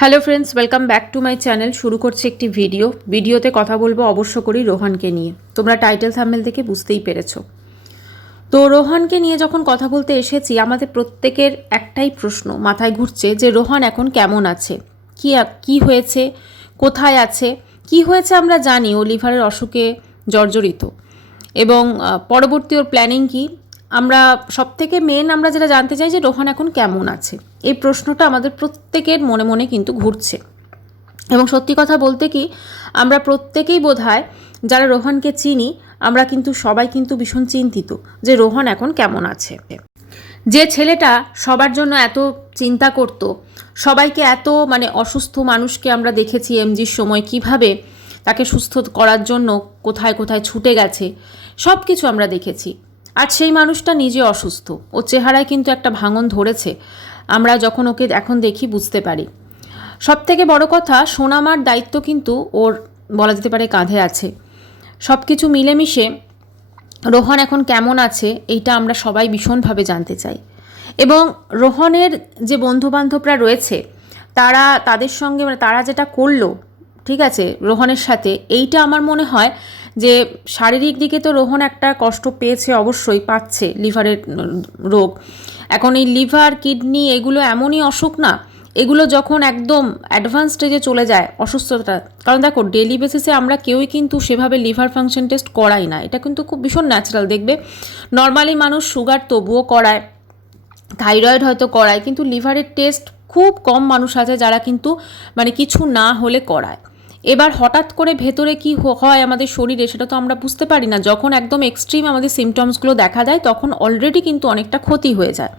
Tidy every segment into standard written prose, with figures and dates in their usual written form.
Hello friends, welcome back to my channel. শুরু করছি একটি ভিডিওতে কথা বলবো অবশ্য করি রোহানকে নিয়ে। তোমরা টাইটেল থাম্বনেল থেকে বুঝতেই পেরেছো। তো রোহানকে নিয়ে যখন কথা বলতে এসেছি, আমাদের প্রত্যেকের একটাই প্রশ্ন মাথায় ঘুরছে যে রোহান এখন কেমন আছে, কি হয়েছে, কোথায় আছে, কি হয়েছে আমরা জানি। ও লিভারের অসুখে জর্জরিত এবং পরবর্তী ওর প্ল্যানিং কি, আমরা সবথেকে মেন আমরা যেটা জানতে চাই যে রোহান এখন কেমন আছে। এই প্রশ্নটা আমাদের প্রত্যেকের মনে মনে কিন্তু ঘুরছে। এবং সত্যি কথা বলতে কি, আমরা প্রত্যেকেই বোধহয় যারা রোহানকে চিনি, আমরা কিন্তু সবাই কিন্তু ভীষণ চিন্তিত যে রোহান এখন কেমন আছে। যে ছেলেটা সবার জন্য এত চিন্তা করত, সবাইকে এত অসুস্থ মানুষকে আমরা দেখেছি এমজির সময় কিভাবে তাকে সুস্থ করার জন্য কোথায় কোথায় ছুটে গেছে, সব কিছু আমরা দেখেছি। আজ সেই মানুষটা নিজে অসুস্থ, ওর চেহারায় কিন্তু একটা ভাঙন ধরেছে। আমরা যখন ওকে এখন দেখি বুঝতে পারি। সব থেকে বড় কথা, সোনামার দায়িত্ব কিন্তু ওর বলা যেতে পারে কাঁধে আছে। সব কিছু মিলেমিশে রোহন এখন কেমন আছে এইটা আমরা সবাই ভীষণভাবে জানতে চাই। এবং রোহনের যে বন্ধুবান্ধবরা রয়েছে তাদের সঙ্গে তারা যেটা করলো, ঠিক আছে, রোহনের সাথে, এইটা আমার মনে হয় যে শারীরিক দিকে তো রোহন একটা কষ্ট পেয়েছে, অবশ্যই পাচ্ছে, লিভারের রোগ। এখন এই লিভার, কিডনি এগুলো এমনই অসুখ না, এগুলো যখন একদম অ্যাডভান্স স্টেজে চলে যায় অসুস্থতা, কারণ দেখো ডেলি বেসিসে আমরা কেউই কিন্তু সেভাবে লিভার ফাংশন টেস্ট করাই না, এটা কিন্তু খুব ভীষণ ন্যাচারাল। দেখবে নর্মালি মানুষ সুগার তবুও করায়, থাইরয়েড হয়তো করায়, কিন্তু লিভারের টেস্ট খুব কম মানুষ আছে যারা কিন্তু কিছু না হলে করায়। এবার হঠাৎ করে ভেতরে কি হয় আমাদের শরীরে সেটা তো আমরা বুঝতে পারি না। যখন একদম এক্সট্রিম আমাদের সিমটমসগুলো দেখা দেয় তখন অলরেডি কিন্তু অনেকটা ক্ষতি হয়ে যায়।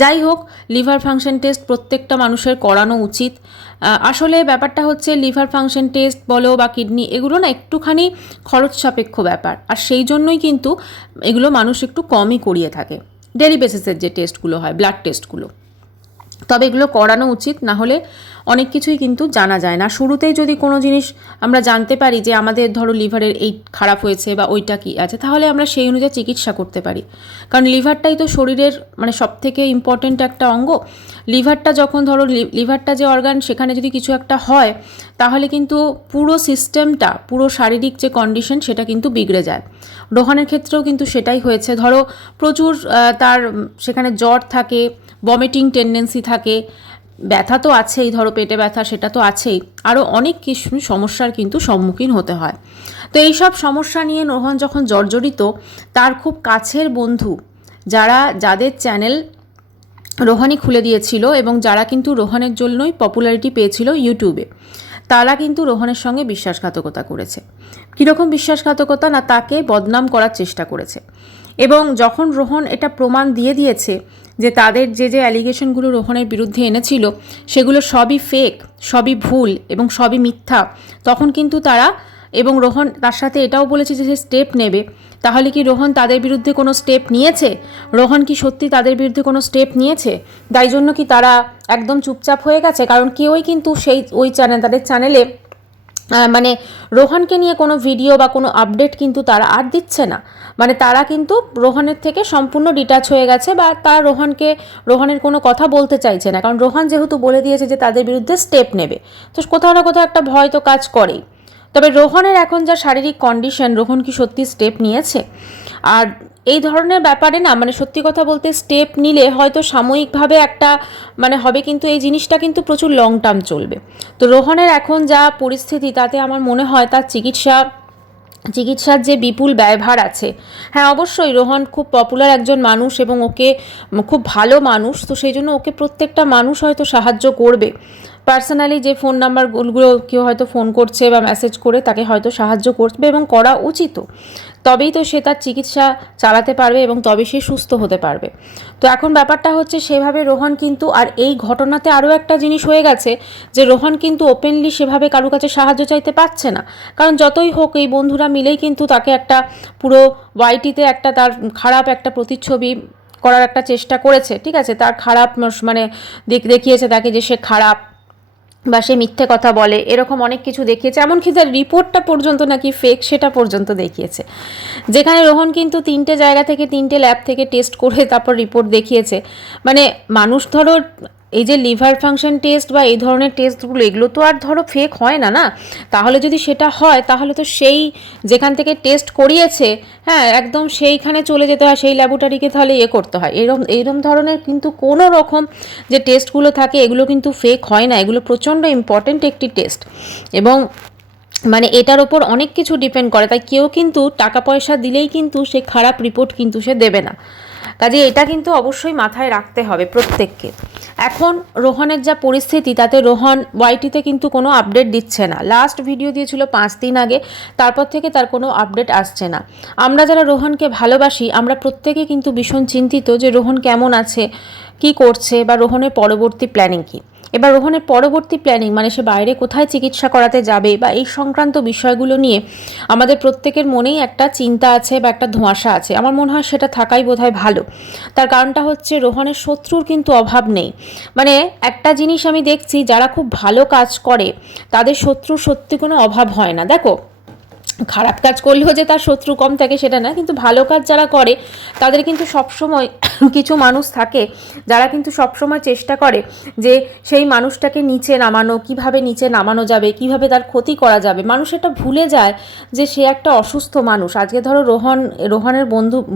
যাই হোক, লিভার ফাংশন টেস্ট প্রত্যেকটা মানুষের করানো উচিত। আসলে ব্যাপারটা হচ্ছে লিভার ফাংশন টেস্ট বলো বা কিডনি, এগুলো না একটুখানি খরচ সাপেক্ষ ব্যাপার, আর সেই জন্যই কিন্তু এগুলো মানুষ একটু কমই করিয়ে থাকে। ডেলি বেসিসের যে টেস্টগুলো হয়, ব্লাড টেস্টগুলো, তবে এগুলো করানো উচিত, না হলে অনেক কিছুই কিন্তু জানা যায় না। শুরুতেই যদি কোনো জিনিস আমরা জানতে পারি যে আমাদের ধরো লিভারের এই খারাপ হয়েছে বা ওইটা কি আছে, তাহলে আমরা সেই অনুযায়ী চিকিৎসা করতে পারি। কারণ লিভারটাই তো শরীরের সবথেকে ইম্পর্টেন্ট একটা অঙ্গ। লিভারটা যখন ধরো লিভারটা যে অর্গান, সেখানে যদি কিছু একটা হয় তাহলে কিন্তু পুরো সিস্টেমটা, পুরো শারীরিক যে কন্ডিশন সেটা কিন্তু বিগড়ে যায়। রোহানের ক্ষেত্রেও কিন্তু সেটাই হয়েছে। ধরো প্রচুর তার সেখানে জ্বর থাকে, ভমিটিং টেন্ডেন্সি থাকে, ব্যথা তো আছেই, ধরো পেটে ব্যথা সেটা তো আছেই, আরও অনেক কিছু সমস্যার কিন্তু সম্মুখীন হতে হয়। তো এইসব সমস্যা নিয়ে রোহন যখন জর্জরিত, তার খুব কাছের বন্ধু যাদের চ্যানেল রোহানই খুলে দিয়েছিল এবং যারা কিন্তু রোহানের জন্যই পপুলারিটি পেয়েছিল ইউটিউবে, তারা কিন্তু রোহানের সঙ্গে বিশ্বাসঘাতকতা করেছে। কীরকম বিশ্বাসঘাতকতা না, তাকে বদনাম করার চেষ্টা করেছে। এবং যখন রোহন এটা প্রমাণ দিয়ে দিয়েছে যে তাদের যে অ্যালিগেশনগুলো রোহনের বিরুদ্ধে এনেছিল সেগুলো সবই ফেক, সবই ভুল এবং সবই মিথ্যা, তখন কিন্তু তারা, এবং রোহন তার সাথে এটাও বলেছে যে সে স্টেপ নেবে। তাহলে কি রোহন তাদের বিরুদ্ধে কোনো স্টেপ নিয়েছে? রোহন কি সত্যি তাদের বিরুদ্ধে কোনো স্টেপ নিয়েছে? তাই জন্য কি তারা একদম চুপচাপ হয়ে গেছে? কারণ কেউই কিন্তু তাদের চ্যানেলে রোহনকে নিয়ে কোনো ভিডিও বা কোনো আপডেট কিন্তু তারা আর দিচ্ছে না। তারা কিন্তু রোহনের থেকে সম্পূর্ণ ডিটাচ হয়ে গেছে, বা তারা রোহনের কোনো কথা বলতে চাইছে না। কারণ রোহন যেহেতু বলে দিয়েছে যে তাদের বিরুদ্ধে স্টেপ নেবে, তো কোথাও না কোথাও একটা ভয় তো কাজ করেই। তবে রোহনের এখন যা শারীরিক কন্ডিশন, রোহন কি সত্যি স্টেপ নিয়েছে? আর এই ধরনের ব্যাপারে না সত্যি কথা বলতে স্টেপ নিলে হয়তো সাময়িকভাবে একটা হবে, কিন্তু এই জিনিসটা কিন্তু প্রচুর লং টার্ম চলবে। তো রোহনের এখন যা পরিস্থিতি, তাতে আমার মনে হয় তার চিকিৎসার যে বিপুল ব্যয়ভার আছে। হ্যাঁ, অবশ্যই রোহন খুব পপুলার একজন মানুষ এবং ওকে খুব ভালো মানুষ, তো সেই জন্য ওকে প্রত্যেকটা মানুষ হয়তো সাহায্য করবে। পার্সোনালি যে ফোন নাম্বারগুলো কেউ হয়তো ফোন করছে বা মেসেজ করে তাকে হয়তো সাহায্য করবে, এবং করা উচিত। তবেই তো সে তার চিকিৎসা চালাতে পারবে এবং তবে সে সুস্থ হতে পারবে। তো এখন ব্যাপারটা হচ্ছে সেভাবে রোহন কিন্তু, আর এই ঘটনাতে আরও একটা জিনিস হয়ে গেছে যে রোহন কিন্তু ওপেনলি সেভাবে কারো কাছে সাহায্য চাইতে পারছে না। কারণ যতই হোক এই বন্ধুরা মিলেই কিন্তু তাকে একটা পুরো ওয়াইটিতে একটা তার খারাপ একটা প্রতিচ্ছবি করার একটা চেষ্টা করেছে, ঠিক আছে, তার খারাপ দেখিয়েছে তাকে যে সে খারাপ বা সে মিথ্যে কথা বলে, এরকম অনেক কিছু দেখিয়েছে। এমনকি তার রিপোর্টটা পর্যন্ত নাকি ফেক, সেটা পর্যন্ত দেখিয়েছে। যেখানে রোহন কিন্তু 3টে জায়গা থেকে 3টে ল্যাব থেকে টেস্ট করে তারপর রিপোর্ট দেখিয়েছে। মানুষ ধরো এই যে লিভার ফাংশন টেস্ট বা এই ধরনের টেস্টগুলো, এগুলো তো আর ধরো ফেক হয় না, না? তাহলে যদি সেটা হয় তাহলে তো সেই যেখান থেকে টেস্ট করিয়েছে, হ্যাঁ, একদম সেইখানে চলে যেতে হয়, সেই ল্যাবরেটরিকে তাহলে করতে হয়। এরকম ধরনের কিন্তু কোনো রকম যে টেস্টগুলো থাকে এগুলো কিন্তু ফেক হয় না, এগুলো প্রচণ্ড ইম্পর্ট্যান্ট একটি টেস্ট, এবং মানে এটার ওপর অনেক কিছু ডিপেন্ড করে। তাই কেউ কিন্তু টাকা পয়সা দিলেই কিন্তু সে খারাপ রিপোর্ট কিন্তু সে দেবে না। কাজে এটা কিন্তু অবশ্যই মাথায় রাখতে হবে প্রত্যেককে। এখন রোহনের যা পরিস্থিতি, তাতে রোহন ওয়াইটিতে কিন্তু কোনো আপডেট দিচ্ছে না। লাস্ট ভিডিও দিয়েছিল 5 দিন আগে, তারপর থেকে তার কোনো আপডেট আসছে না। আমরা যারা রোহনকে ভালোবাসি আমরা প্রত্যেকে কিন্তু ভীষণ চিন্তিত যে রোহন কেমন আছে, কি করছে, বা রোহনের পরবর্তী প্ল্যানিং কী। এবার রোহনের পরবর্তী প্ল্যানিং মানে সে বাইরে কোথায় চিকিৎসা করাতে যাবে বা এই সংক্রান্ত বিষয়গুলো নিয়ে আমাদের প্রত্যেকের মনেই একটা চিন্তা আছে বা একটা ধোঁয়াশা আছে। আমার মনে হয় সেটা থাকাই বোধহয় ভালো। তার কারণটা হচ্ছে রোহনের শত্রুর কিন্তু অভাব নেই। মানে একটা জিনিস আমি দেখছি, যারা খুব ভালো কাজ করে তাদের শত্রুর সত্যি কোনো অভাব হয় না। দেখো, খারাপ কাজ করলেও যে তার শত্রু কম থাকে সেটা না, কিন্তু ভালো কাজ যারা করে তাদের কিন্তু সবসময় কিছু মানুষ থাকে যারা কিন্তু সবসময় চেষ্টা করে যে সেই মানুষটাকে নিচে নামানো, কিভাবে নিচে নামানো যাবে, কিভাবে তার ক্ষতি করা যাবে। মানুষ এটা ভুলে যায় যে সে একটা অসুস্থ মানুষ। আজকে ধরো রোহনের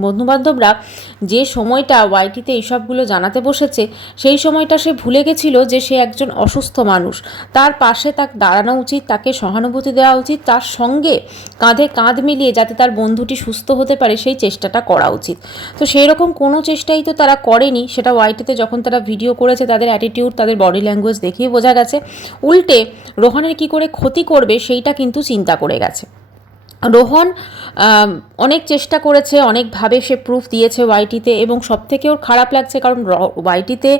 বন্ধুবান্ধবরা যে সময়টা ওয়াইটিতে এইসবগুলো জানাতে বসেছে, সেই সময়টা সে ভুলে গেছিল যে সে একজন অসুস্থ মানুষ। তার পাশে তাকে দাঁড়ানো উচিত, তাকে সহানুভূতি দেওয়া উচিত, তার সঙ্গে কাঁধে কাঁধ মিলিয়ে যাতে তার বন্ধুটি সুস্থ হতে পারে সেই চেষ্টাটা করা উচিত। তো সেই রকম কোনো চেষ্টাই তো তারা করেনি। সেটা ওয়াইটিতে যখন তারা ভিডিও করেছে তাদের অ্যাটিটিউড, তাদের বডি ল্যাঙ্গুয়েজ দেখিয়ে বোঝা গেছে। উল্টে রোহনের কী করে ক্ষতি করবে সেইটা কিন্তু চিন্তা করে গেছে। রোহন অনেক চেষ্টা করেছে, অনেকভাবে সে প্রুফ দিয়েছে ওয়াইটিতে, এবং সবথেকে ওর খারাপ লাগছে কারণ ওয়াইটিতে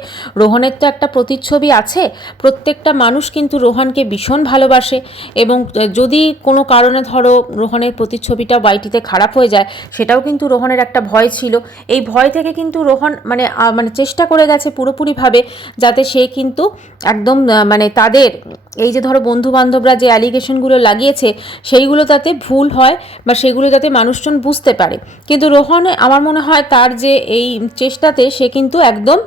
রোহনের তো একটা প্রতিচ্ছবি আছে। প্রত্যেকটা মানুষ কিন্তু রোহনকে ভীষণ ভালোবাসে, এবং যদি কোনো কারণে ধরো রোহনের প্রতিচ্ছবিটা ওয়াইটিতে খারাপ হয়ে যায়, সেটাও কিন্তু রোহনের একটা ভয় ছিল। এই ভয় থেকে কিন্তু রোহন মানে চেষ্টা করে গেছে পুরোপুরিভাবে যাতে সে কিন্তু একদম মানে তাদের এই যে ধরো বন্ধুবান্ধবরা যে অ্যালিগেশনগুলো লাগিয়েছে সেইগুলো তাতে ভুল হয় বা সেগুলো যাতে মানুষজন বুঝতে পারে। কিন্তু রোহন আমার মনে হয় তার যে এই চেষ্টাতে সে কিন্তু একদম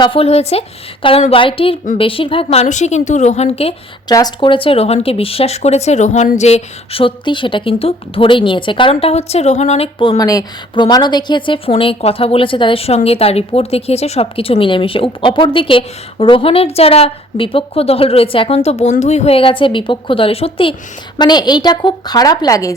সফল হয়েছে, কারণ ওয়াইটির বেশিরভাগ মানুষই কিন্তু রোহনকে ট্রাস্ট করেছে, রোহনকে বিশ্বাস করেছে। রোহন যে সত্যি সেটা কিন্তু ধরেই নিয়েছে। কারণটা হচ্ছে রোহন অনেক মানে প্রমাণও দেখিয়েছে, ফোনে কথা বলেছে তাদের সঙ্গে, তার রিপোর্ট দেখিয়েছে, সব কিছু মিলেমিশে। অপরদিকে রোহনের যারা বিপক্ষ দল রয়েছে, এখন তো বন্ধুই হয়ে গেছে বিপক্ষ দলে। সত্যি মানে এইটা খুব খারাপ লাগে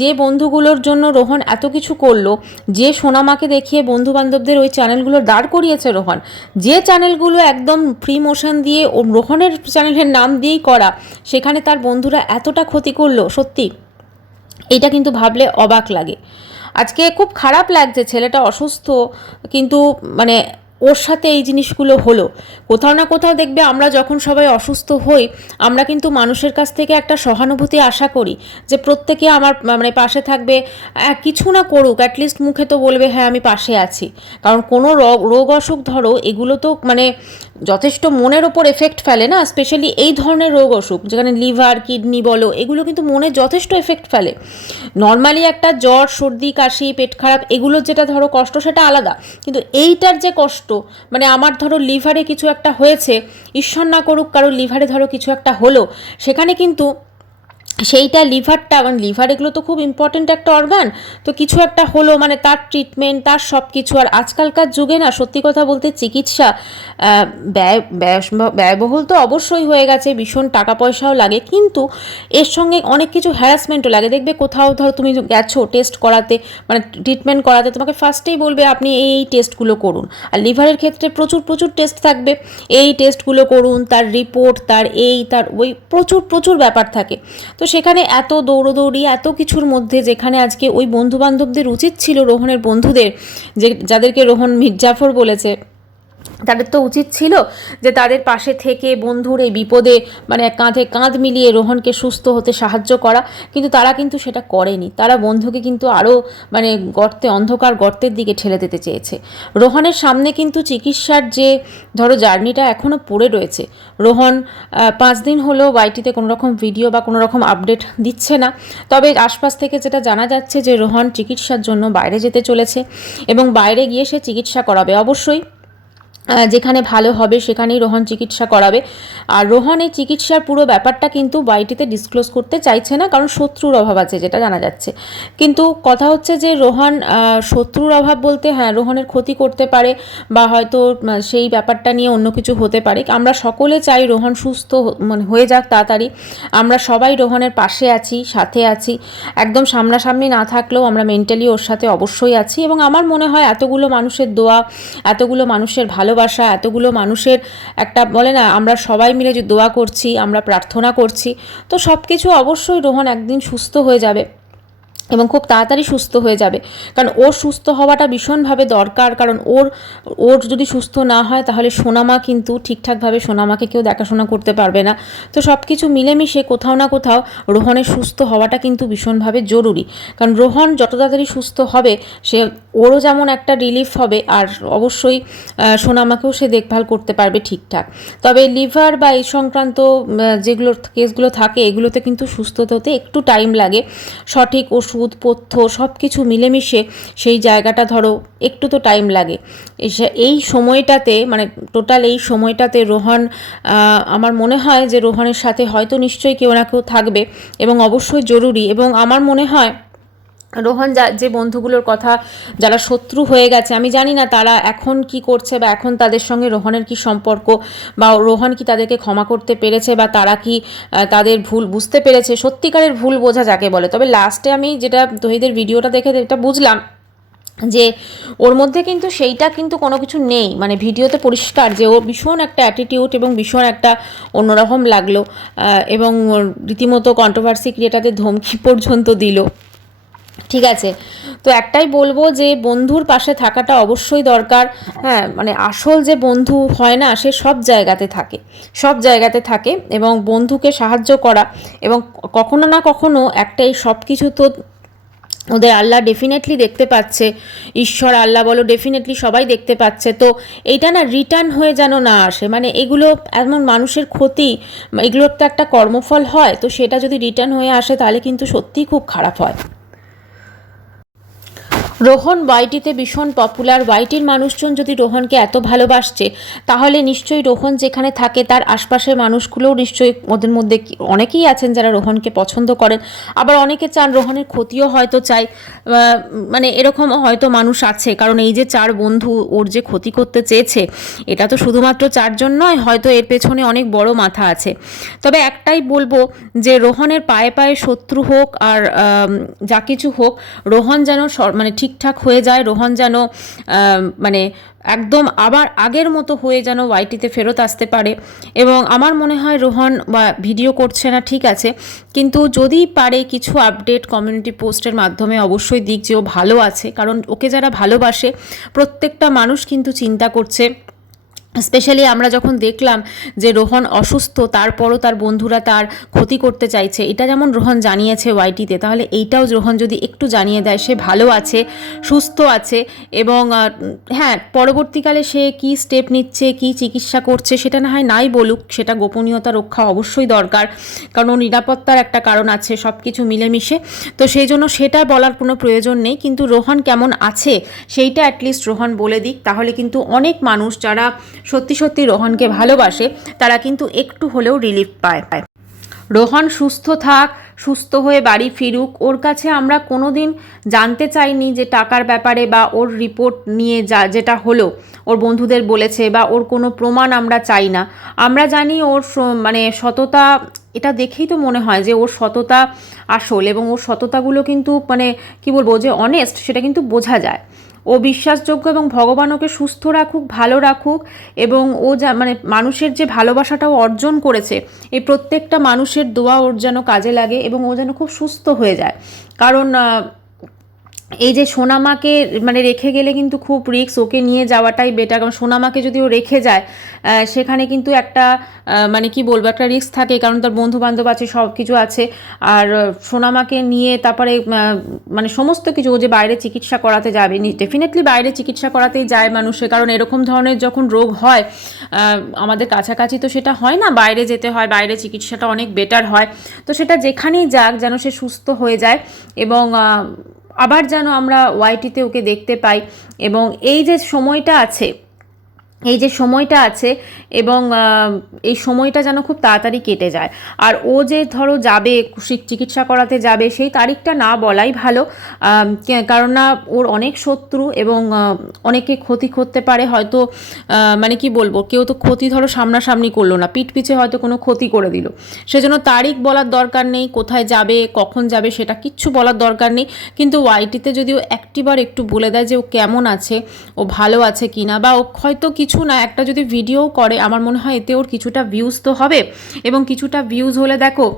যে বন্ধুগুলোর জন্য রোহন এত কিছু করলো, যে সোনামাকে দেখিয়ে বন্ধুবান্ধবদের ওই চ্যানেলগুলো দাঁড় করিয়েছে রোহন, যে চ্যানেলগুলো একদম ফ্রি মোশন দিয়ে ও রোহনের চ্যানেলের নাম দিয়েই করা, সেখানে তার বন্ধুরা এতটা ক্ষতি করলো। সত্যি এটা কিন্তু ভাবলে অবাক লাগে। আজকে খুব খারাপ লাগছে, ছেলেটা অসুস্থ, কিন্তু মানে ওর সাথে এই জিনিসগুলো হলো। কোথাও না কোথাও দেখবে আমরা যখন সবাই অসুস্থ হই আমরা কিন্তু মানুষের কাছ থেকে একটা সহানুভূতি আশা করি যে প্রত্যেকে আমার মানে পাশে থাকবে, কিছু না করুক অ্যাটলিস্ট মুখে তো বলবে হ্যাঁ আমি পাশে আছি। কারণ কোনো রোগ অসুখ ধরো এগুলো তো মানে যথেষ্ট মনের ওপর এফেক্ট ফেলে না, স্পেশালি এই ধরনের রোগ অসুখ যেখানে লিভার, কিডনি বলো, এগুলো কিন্তু মনে যথেষ্ট এফেক্ট ফেলে। নর্মালি একটা জ্বর, সর্দি, কাশি, পেট খারাপ এগুলোর যেটা ধরো কষ্ট সেটা আলাদা, কিন্তু এইটার যে কষ্ট মানে আমার ধরো লিভারে কিছু একটা হয়েছে, ঈশ্বর না করুক কারো লিভারে ধরো কিছু একটা হলো, সেখানে কিন্তু সেইটা লিভারটা মানে লিভার এগুলো তো খুব ইম্পর্টেন্ট একটা অর্গান, তো কিছু একটা হলো মানে তার ট্রিটমেন্ট, তার সব কিছু। আর আজকালকার যুগে না সত্যি কথা বলতে চিকিৎসা ব্যয়বহুল তো অবশ্যই হয়ে গেছে, ভীষণ টাকা পয়সাও লাগে, কিন্তু এর সঙ্গে অনেক কিছু হ্যারাসমেন্টও লাগে। দেখবে কোথাও ধরো তুমি গেছো টেস্ট করাতে মানে ট্রিটমেন্ট করাতে, তোমাকে ফার্স্টেই বলবে আপনি এই টেস্টগুলো করুন। আর লিভারের ক্ষেত্রে প্রচুর প্রচুর টেস্ট থাকবে, এই টেস্টগুলো করুন, তার রিপোর্ট, তার তার ওই প্রচুর ব্যাপার থাকে। তো সেখানে এত দৌড়োদৌড়ি, এত কিছুর মধ্যে যেখানে আজকে ওই বন্ধুবান্ধবদের উচিত ছিল, রোহনের বন্ধুদের যাদেরকে রোহন মির্জাফর বলেছে, তাদের তো উচিত ছিল যে তাদের পাশে থেকে বন্ধুর এই বিপদে মানে কাঁধে কাঁধ মিলিয়ে রোহনকে সুস্থ হতে সাহায্য করা, কিন্তু তারা কিন্তু সেটা করেনি। তারা বন্ধুকে কিন্তু আরও মানে অন্ধকার গর্তের দিকে ঠেলে দিতে চেয়েছে। রোহনের সামনে কিন্তু চিকিৎসার যে ধরো জার্নিটা এখনও পড়ে রয়েছে। রোহন 5 দিন হলো ওয়াইটিতে কোনো রকম ভিডিও বা কোনো রকম আপডেট দিচ্ছে না, তবে আশপাশ থেকে যেটা জানা যাচ্ছে যে রোহন চিকিৎসার জন্য বাইরে যেতে চলেছে এবং বাইরে গিয়ে সে চিকিৎসা করাবে। অবশ্যই যেখানে ভালো হবে সেখানেই রোহন চিকিৎসা করাবে। আর রোহন এই চিকিৎসার পুরো ব্যাপারটা কিন্তু বাড়িটিতে ডিসক্লোজ করতে চাইছে না, কারণ শত্রুর অভাব আছে যেটা জানা যাচ্ছে। কিন্তু কথা হচ্ছে যে রোহন শত্রুর অভাব বলতে হ্যাঁ রোহনের ক্ষতি করতে পারে বা হয়তো সেই ব্যাপারটা নিয়ে অন্য কিছু হতে পারে। আমরা সকলে চাই রোহন সুস্থ মানে হয়ে যাক তাড়াতাড়ি। আমরা সবাই রোহনের পাশে আছি, সাথে আছি, একদম সামনাসামনি না থাকলেও আমরা মেন্টালি ওর সাথে অবশ্যই আছি। এবং আমার মনে হয় এতগুলো মানুষের দোয়া, এতগুলো মানুষের ভালোবাসা, এতগুলো মানুষের একটা বলে না আমরা সবাই মিলে যে দোয়া করছি, আমরা প্রার্থনা করছি, তো সব কিছু অবশ্যই রোহন একদিন সুস্থ হয়ে যাবে এবং খুব তাড়াতাড়ি সুস্থ হয়ে যাবে। কারণ ওর সুস্থ হওয়াটা ভীষণভাবে দরকার, কারণ ওর যদি সুস্থ না হয় তাহলে সোনামা কিন্তু ঠিকঠাকভাবে সোনামাকে কেউ দেখাশোনা করতে পারবে না। তো সব কিছু মিলেমিশে কোথাও না কোথাও রোহনের সুস্থ হওয়াটা কিন্তু ভীষণভাবে জরুরি। কারণ রোহন যত তাড়াতাড়ি সুস্থ হবে সে ওরও যেমন একটা রিলিফ হবে, আর অবশ্যই সোনামাকেও সে দেখভাল করতে পারবে ঠিকঠাক। তবে লিভার বা এই সংক্রান্ত যেগুলো কেসগুলো থাকে এগুলোতে কিন্তু সুস্থ হতে একটু টাইম লাগে। সঠিক ওষুধ পথ্য সব কিছু মিলেমিশে সেই জায়গাটা ধরো একটু তো টাইম লাগে। এই সময়টাতে মানে টোটাল এই সময়টাতে রোহন আমার মনে হয় যে রোহনের সাথে হয়তো নিশ্চয়ই কেউ না কেউ থাকবে এবং অবশ্যই জরুরি। এবং আমার মনে হয় রোহন যে বন্ধুগুলোর কথা যারা শত্রু হয়ে গেছে, আমি জানি না তারা এখন কি করছে বা এখন তাদের সঙ্গে রোহনের কি সম্পর্ক, বা রোহন কি তাদেরকে ক্ষমা করতে পেরেছে বা তারা কি তাদের ভুল বুঝতে পেরেছে। সত্যিকারের ভুল বোঝা যাকে বলে। তবে লাস্টে আমি যেটা তহিদের ভিডিওটা দেখে এটা বুঝলাম যে ওর মধ্যে কিন্তু সেইটা কিন্তু কোনো কিছু নেই, মানে ভিডিওতে পরিষ্কার যে ওর ভীষণ একটা অ্যাটিটিউড এবং ভীষণ একটা অন্যরকম লাগলো এবং রীতিমতো কন্ট্রোভার্সি ক্রিয়েটারদের ধমকি পর্যন্ত দিল। ঠিক আছে, তো একটাই বলবো যে বন্ধুর পাশে থাকাটা অবশ্যই দরকার। হ্যাঁ মানে আসল যে বন্ধু হয় না সে সব জায়গাতে থাকে, সব জায়গাতে থাকে, এবং বন্ধুকে সাহায্য করা এবং কখনো না কখনো একটাই সব কিছু তো ওদের আল্লাহ ডেফিনেটলি দেখতে পাচ্ছে, ঈশ্বর আল্লাহ বলো ডেফিনেটলি সবাই দেখতে পাচ্ছে। তো এইটা না রিটার্ন হয়ে যেন না আসে, মানে এগুলো এমন মানুষের ক্ষতি, এগুলোর তো একটা কর্মফল হয়, তো সেটা যদি রিটার্ন হয়ে আসে তাহলে কিন্তু সত্যিই খুব খারাপ হয়। রোহন ওয়াইটিতে ভীষণ পপুলার। ওয়াইটির মানুষজন যদি রোহনকে এত ভালোবাসছে তাহলে নিশ্চয়ই রোহন যেখানে থাকে তার আশপাশের মানুষগুলোও নিশ্চয়ই ওদের মধ্যে অনেকেই আছেন যারা রোহনকে পছন্দ করেন, আবার অনেকে চান রোহনের ক্ষতিও হয়তো চাই, মানে এরকমও হয়তো মানুষ আছে। কারণ এই যে 4 বন্ধু ওর যে ক্ষতি করতে চেয়েছে এটা তো শুধুমাত্র 4 জন নয়, হয়তো এর পেছনে অনেক বড় মাথা আছে। তবে একটাই বলবো যে রোহনের পায়ে পায়ে শত্রু হোক আর যা কিছু হোক, রোহন যেন মানে ঠিকঠাক হয়ে যায়, রোহন যেন মানে একদম আবার আগের মতো হয়ে যেন ওয়াইটিতে ফেরত আসতে পারে। এবং আমার মনে হয় রোহন ভিডিও করছে না ঠিক আছে, কিন্তু যদি পারে কিছু আপডেট কমিউনিটি পোস্টের মাধ্যমে অবশ্যই দিক যে ও ভালো আছে, কারণ ওকে যারা ভালোবাসে প্রত্যেকটা মানুষ কিন্তু চিন্তা করছে। স্পেশালি আমরা যখন দেখলাম যে রোহন অসুস্থ তারপরও তার বন্ধুরা তার ক্ষতি করতে চাইছে, এটা যেমন রোহন জানিয়েছে ওয়াইটিতে, তাহলে এইটাও রোহন যদি একটু জানিয়ে দেয় সে ভালো আছে, সুস্থ আছে, এবং হ্যাঁ পরবর্তীকালে সে কি স্টেপ নিচ্ছে, কি চিকিৎসা করছে সেটা না হয় নাই বলুক, সেটা গোপনীয়তা রক্ষা অবশ্যই দরকার, কারণ নিরাপত্তার একটা কারণ আছে সব কিছু মিলেমিশে। তো সেই জন্য সেটা বলার কোনো প্রয়োজন নেই, কিন্তু রোহন কেমন আছে সেইটা অ্যাটলিস্ট রোহন বলে দিক, তাহলে কিন্তু অনেক মানুষ যারা সত্যি সত্যি রোহনকে ভালোবাসে তারা কিন্তু একটু হলেও রিলিফ পায়। রোহন সুস্থ থাক, সুস্থ হয়ে বাড়ি ফিরুক। ওর কাছে আমরা কোনো দিন জানতে চাইনি যে টাকার ব্যাপারে বা ওর রিপোর্ট নিয়ে যেটা হলো ওর বন্ধুদের বলেছে, বা ওর কোনো প্রমাণ আমরা চাই না। আমরা জানি ওর মানে সততা, এটা দেখেই তো মনে হয় যে ওর সততা আসল, এবং ওর সততাগুলো কিন্তু মানে কি বলবো যে অনেস্ট, সেটা কিন্তু বোঝা যায়। ও বিশ্বাসযোগ্য এবং ভগবান ওকে সুস্থ রাখুক, ভালো রাখুক, এবং ও যা মানে মানুষের যে ভালোবাসাটাও অর্জন করেছে এই প্রত্যেকটা মানুষের দোয়া ওর যেন কাজে লাগে এবং ও যেন খুব সুস্থ হয়ে যায়। কারণ এই যে সোনামাকে মানে রেখে গেলে কিন্তু খুব রিস্ক, ওকে নিয়ে যাওয়াটাই বেটার। কারণ সোনামাকে যদি ও রেখে যায় সেখানে কিন্তু একটা মানে কি বলবো একটা রিস্ক থাকে, কারণ তার বন্ধু বান্ধব আছে, সব কিছু আছে। আর সোনামাকে নিয়ে তারপরে মানে সমস্ত কিছু, ও যে বাইরে চিকিৎসা করাতে যাবে, ডেফিনেটলি বাইরে চিকিৎসা করাতেই যায় মানুষের, কারণ এরকম ধরনের যখন রোগ হয় আমাদের কাছাকাছি তো সেটা হয় না, বাইরে যেতে হয়, বাইরে চিকিৎসাটা অনেক বেটার হয়। তো সেটা যেখানেই যাক যেন সে সুস্থ হয়ে যায়, এবং আবার যেন আমরা ওয়াইটিতে ওকে দেখতে পাই। এবং এই যে সময়টা আছে এই যে সময়টা আছে এবং এই সময়টা যেন খুব তাড়াতাড়ি কেটে যায়। আর ও যে ধরো যাবে চিকিৎসা করাতে যাবে, সেই তারিখটা না বলাই ভালো, কারণ না ওর অনেক শত্রু এবং অনেকে ক্ষতি করতে পারে হয়তো, মানে কি বলবো, কেউ তো ক্ষতি ধরো সামনাসামনি করলো না, পিঠ পিছে হয়তো কোনো ক্ষতি করে দিল, সেজন্য তারিখ বলার দরকার নেই, কোথায় যাবে কখন যাবে সেটা কিচ্ছু বলার দরকার নেই। কিন্তু ওয়াইটিতে যদি ও একটিবার একটু বলে দেয় যে ও কেমন আছে, ও ভালো আছে কিনা, বা ও হয়তো কিছু না একটা যদি ভিডিও করে, আমার মনে হয় এতে ওর কিছুটা ভিউজ তো হবে, এবং কিছুটা ভিউজ হলে দেখো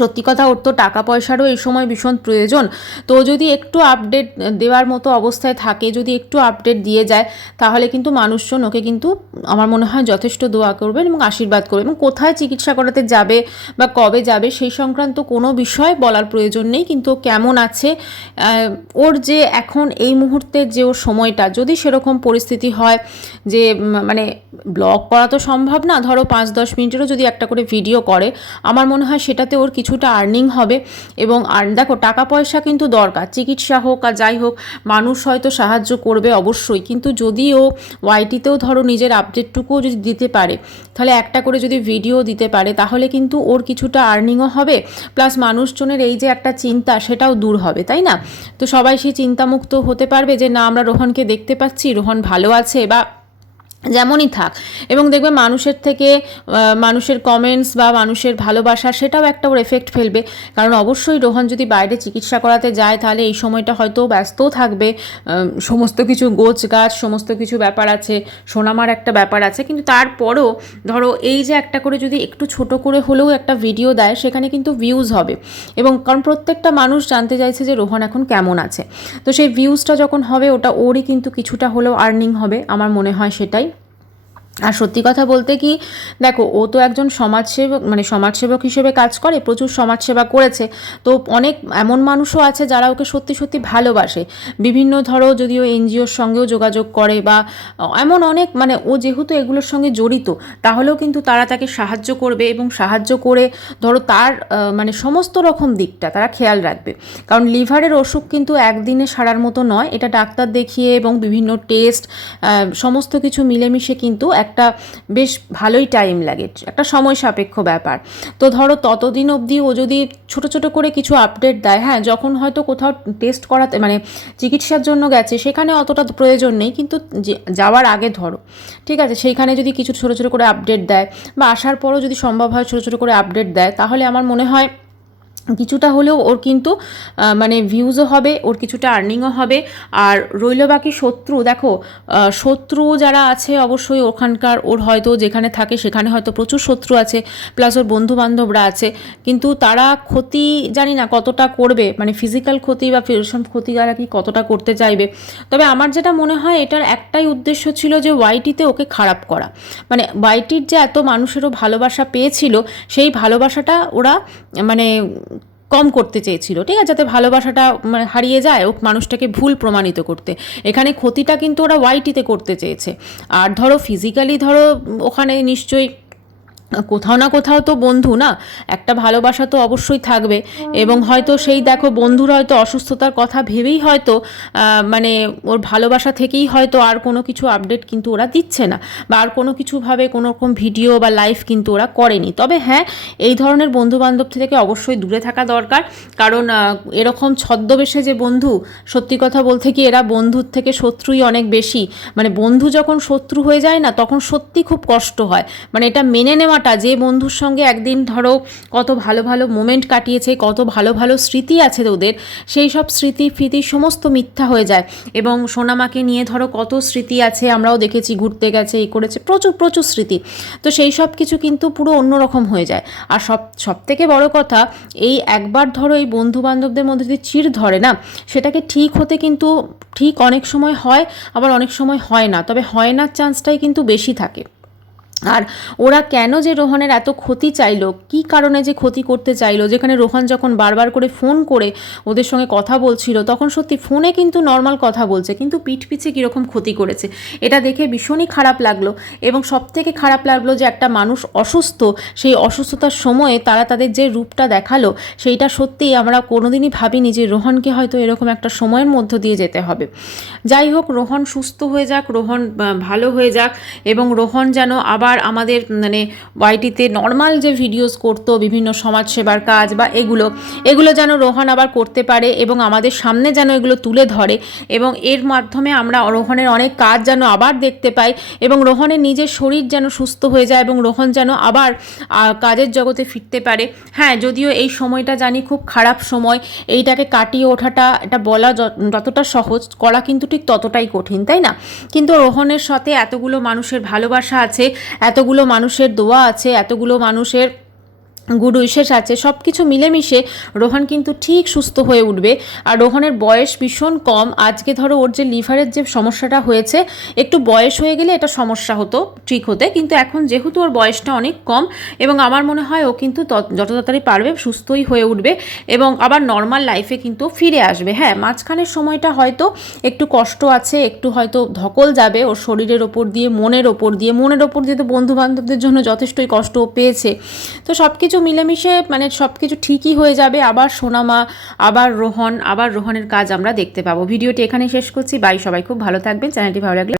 সত্যি কথা ওর তো টাকা পয়সারও এই সময় ভীষণ প্রয়োজন। তো যদি একটু আপডেট দেওয়ার মতো অবস্থায় থাকে, যদি একটু আপডেট দিয়ে যায়, তাহলে কিন্তু মানুষজন ওকে কিন্তু আমার মনে হয় যথেষ্ট দোয়া করবেন এবং আশীর্বাদ করবে। এবং কোথায় চিকিৎসা করাতে যাবে বা কবে যাবে সেই সংক্রান্ত কোনো বিষয় বলার প্রয়োজন নেই, কিন্তু ও কেমন আছে, ওর যে এখন এই মুহূর্তের যে ওর সময়টা, যদি সেরকম পরিস্থিতি হয় যে মানে ব্লগ করা তো সম্ভব না, ধরো 5-10 মিনিটেরও যদি একটা করে ভিডিও করে, আমার মনে হয় সেটাতে ওর কিছুটা আর্নিং হবে। এবং আর দেখো টাকা পয়সা কিন্তু দরকার, চিকিৎসা হোক আর যাই হোক, মানুষ হয়তো সাহায্য করবে অবশ্যই, কিন্তু যদি ও ওয়াইটিতেও ধরো নিজের আপডেটটুকুও যদি দিতে পারে, তাহলে একটা করে যদি ভিডিও দিতে পারে, তাহলে কিন্তু ওর কিছুটা আর্নিংও হবে, প্লাস মানুষজনের এই যে একটা চিন্তা সেটাও দূর হবে, তাই না? তো সবাই সেই চিন্তামুক্ত হতে পারবে যে না, আমরা রোহনকে দেখতে পাচ্ছি, রোহন ভালো আছে বা যেমনই থাক। এবং দেখবে মানুষের থেকে মানুষের কমেন্টস বা মানুষের ভালোবাসা সেটাও একটা ওর এফেক্ট ফেলবে। কারণ অবশ্যই রোহন যদি বাইরে চিকিৎসা করাতে যায়, তাহলে এই সময়টা হয়তো ব্যস্তও থাকবে, সমস্ত কিছু গোছ গাছ সমস্ত কিছু ব্যাপার আছে, সোনামার একটা ব্যাপার আছে, কিন্তু তারপরও ধরো এই যে একটা করে যদি একটু ছোট করে হলেও একটা ভিডিও দেয়, সেখানে কিন্তু ভিউজ হবে। এবং কারণ প্রত্যেকটা মানুষ জানতে চাইছে যে রোহন এখন কেমন আছে, তো সেই ভিউজটা যখন হবে, ওটা ওরই কিন্তু কিছুটা হলেও আর্নিং হবে, আমার মনে হয় সেটাই। আর সত্যি কথা বলতে কি, দেখো ও তো একজন সমাজসেবক, মানে সমাজসেবক হিসেবে কাজ করে, প্রচুর সমাজসেবা করেছে। তো অনেক এমন মানুষও আছে যারা ওকে সত্যি সত্যি ভালোবাসে, বিভিন্ন ধরো যদিও এনজিওর সঙ্গেও যোগাযোগ করে, বা এমন অনেক, মানে ও যেহেতু এগুলোর সঙ্গে জড়িত, তাহলেও কিন্তু তারা তাকে সাহায্য করবে, এবং সাহায্য করে ধরো তার মানে সমস্ত রকম দিকটা তারা খেয়াল রাখবে। কারণ লিভারের অসুখ কিন্তু একদিনে সারার মতো নয়, এটা ডাক্তার দেখিয়ে এবং বিভিন্ন টেস্ট সমস্ত কিছু মিলেমিশে কিন্তু একটা বেশ ভালোই টাইম লাগে, একটা সময় সাপেক্ষ ব্যাপার। তো ধরো ততদিন অবধি ও যদি ছোট ছোট করে কিছু আপডেট দেয়, হ্যাঁ যখন হয়তো কোথাও টেস্ট করাতে মানে চিকিৎসার জন্য গেছে, সেখানে অতটা প্রয়োজন নেই, কিন্তু যাওয়ার আগে ধরো ঠিক আছে, সেইখানে যদি কিছু ছোট ছোট করে আপডেট দেয়, বা আসার পরও যদি সম্ভব হয় ছোট ছোট করে আপডেট দেয়, তাহলে আমার মনে হয় কিছুটা হলেও ওর কিন্তু মানে ভিউজও হবে, ওর কিছুটা আর্নিংও হবে। আর রইল বাকি শত্রু, দেখো শত্রু যারা আছে অবশ্যই ওখানকার, ওর হয়তো যেখানে থাকে সেখানে হয়তো প্রচুর শত্রু আছে, প্লাস ওর বন্ধু বান্ধবরা আছে, কিন্তু তারা ক্ষতি জানি না কতটা করবে, মানে ফিজিক্যাল ক্ষতি বা ফিজিক্যাল ক্ষতি তারা কি কতটা করতে চাইবে। তবে আমার যেটা মনে হয় এটার একটাই উদ্দেশ্য ছিল যে ওয়াইটিতে ওকে খারাপ করা, মানে ওয়াইটির যে এত মানুষেরও ভালোবাসা পেয়েছিল, সেই ভালোবাসাটা ওরা মানে কম করতে চেয়েছিল, ঠিক আছে, যাতে ভালোবাসাটা মানে হারিয়ে যায়, ও মানুষটাকে ভুল প্রমাণিত করতে। এখানে ক্ষতিটা কিন্তু ওরা ওয়াইটিতে করতে চেয়েছে। আর ধরো ফিজিক্যালি ধরো ওখানে নিশ্চয়ই কোথাও না কোথাও তো বন্ধু না, একটা ভালোবাসা তো অবশ্যই থাকবে। এবং হয়তো সেই দেখো বন্ধুর হয়তো অসুস্থতার কথা ভেবেই হয়তো মানে ওর ভালোবাসা থেকেই হয়তো আর কোনো কিছু আপডেট কিন্তু ওরা দিচ্ছে না, বা আর কোনো কিছুভাবে কোনো রকম ভিডিও বা লাইভ কিন্তু ওরা করেনি। তবে হ্যাঁ, এই ধরনের বন্ধুবান্ধব থেকে অবশ্যই দূরে থাকা দরকার, কারণ এরকম ছদ্মবেশে যে বন্ধু, সত্যি কথা বলতে কি এরা বন্ধুর থেকে শত্রুই অনেক বেশি। মানে বন্ধু যখন শত্রু হয়ে যায় না, তখন সত্যি খুব কষ্ট হয়, মানে এটা মেনে নেওয়া, যে বন্ধুর সঙ্গে একদিন ধরো কত ভালো ভালো মোমেন্ট কাটিয়েছে, কত ভালো ভালো স্মৃতি আছে ওদের, সেই সব স্মৃতি সমস্ত মিথ্যা হয়ে যায়। এবং সোনামাকে নিয়ে ধরো কত স্মৃতি আছে, আমরাও দেখেছি, ঘুরতে গেছে, এই করেছে, প্রচুর প্রচুর স্মৃতি। তো সেই সব কিছু কিন্তু পুরো অন্যরকম হয়ে যায়। আর সব থেকে বড় কথা, এই একবার ধরো এই বন্ধু বান্ধবদের মধ্যে যদি চিড় ধরে না, সেটাকে ঠিক হতে কিন্তু ঠিক অনেক সময় হয়, আবার অনেক সময় হয় না, তবে হয় না চান্সটাই কিন্তু বেশি থাকে। আর ওরা কেন যে রোহনের এত ক্ষতি চাইলো, কী কারণে যে ক্ষতি করতে চাইলো, যেখানে রোহন যখন বারবার করে ফোন করে ওদের সঙ্গে কথা বলছিল তখন সত্যি ফোনে কিন্তু নর্মাল কথা বলছে, কিন্তু পিঠ পিছে কীরকম ক্ষতি করেছে এটা দেখে ভীষণই খারাপ লাগলো। এবং সবথেকে খারাপ লাগলো যে একটা মানুষ অসুস্থ, সেই অসুস্থতার সময়ে তারা তাদের যে রূপটা দেখালো সেইটা সত্যিই আমরা কোনোদিনই ভাবিনি যে রোহনকে হয়তো এরকম একটা সময়ের মধ্য দিয়ে যেতে হবে। যাই হোক, রোহন সুস্থ হয়ে যাক, রোহন ভালো হয়ে যাক, এবং রোহন যেন আবার আমাদের মানে ওয়াইটিতে নর্মাল যে ভিডিওস করতো বিভিন্ন সমাজসেবার কাজ বা এগুলো যেন রোহন আবার করতে পারে এবং আমাদের সামনে যেন এগুলো তুলে ধরে, এবং এর মাধ্যমে আমরা রোহনের অনেক কাজ যেন আবার দেখতে পাই, এবং রোহনের নিজের শরীর যেন সুস্থ হয়ে যায় এবং রোহন যেন আবার কাজের জগতে ফিরতে পারে। হ্যাঁ, যদিও এই সময়টা জানি খুব খারাপ সময়, এইটাকে কাটিয়ে ওঠাটা এটা বলা যতটা সহজ, করা কিন্তু ঠিক ততটাই কঠিন, তাই না? কিন্তু রোহনের সাথে এতগুলো মানুষের ভালোবাসা আছে, এতগুলো মানুষের দোয়া আছে, এতগুলো মানুষের গুড উইশেস আছে, সব কিছু মিলেমিশে রোহন কিন্তু ঠিক সুস্থ হয়ে উঠবে। আর রোহনের বয়স ভীষণ কম। আজকে ধরো ওর যে লিভারের যে সমস্যাটা হয়েছে, একটু বয়স হয়ে গেলে এটা সমস্যা হতো ঠিক হতে, কিন্তু এখন যেহেতু ওর বয়সটা অনেক কম, এবং আমার মনে হয় ও কিন্তু যত তাড়াতাড়ি পারবে সুস্থই হয়ে উঠবে এবং আবার নর্মাল লাইফে কিন্তু ফিরে আসবে। হ্যাঁ, মাঝখানের সময়টা হয়তো একটু কষ্ট আছে, একটু হয়তো ধকল যাবে ওর শরীরের ওপর দিয়ে, মনের ওপর দিয়ে তো বন্ধুবান্ধবদের জন্য যথেষ্টই কষ্ট পেয়েছে। তো সব কিছু মিলেমিশে মানে সব কিছু ঠিকই হয়ে যাবে। আবার সোনামা, আবার রোহন, আবার রোহনের কাজ আমরা দেখতে পাবো। ভিডিওটি এখানে শেষ করছি। বাই, সবাই খুব ভালো থাকবেন। চ্যানেলটি ভালো লাগলে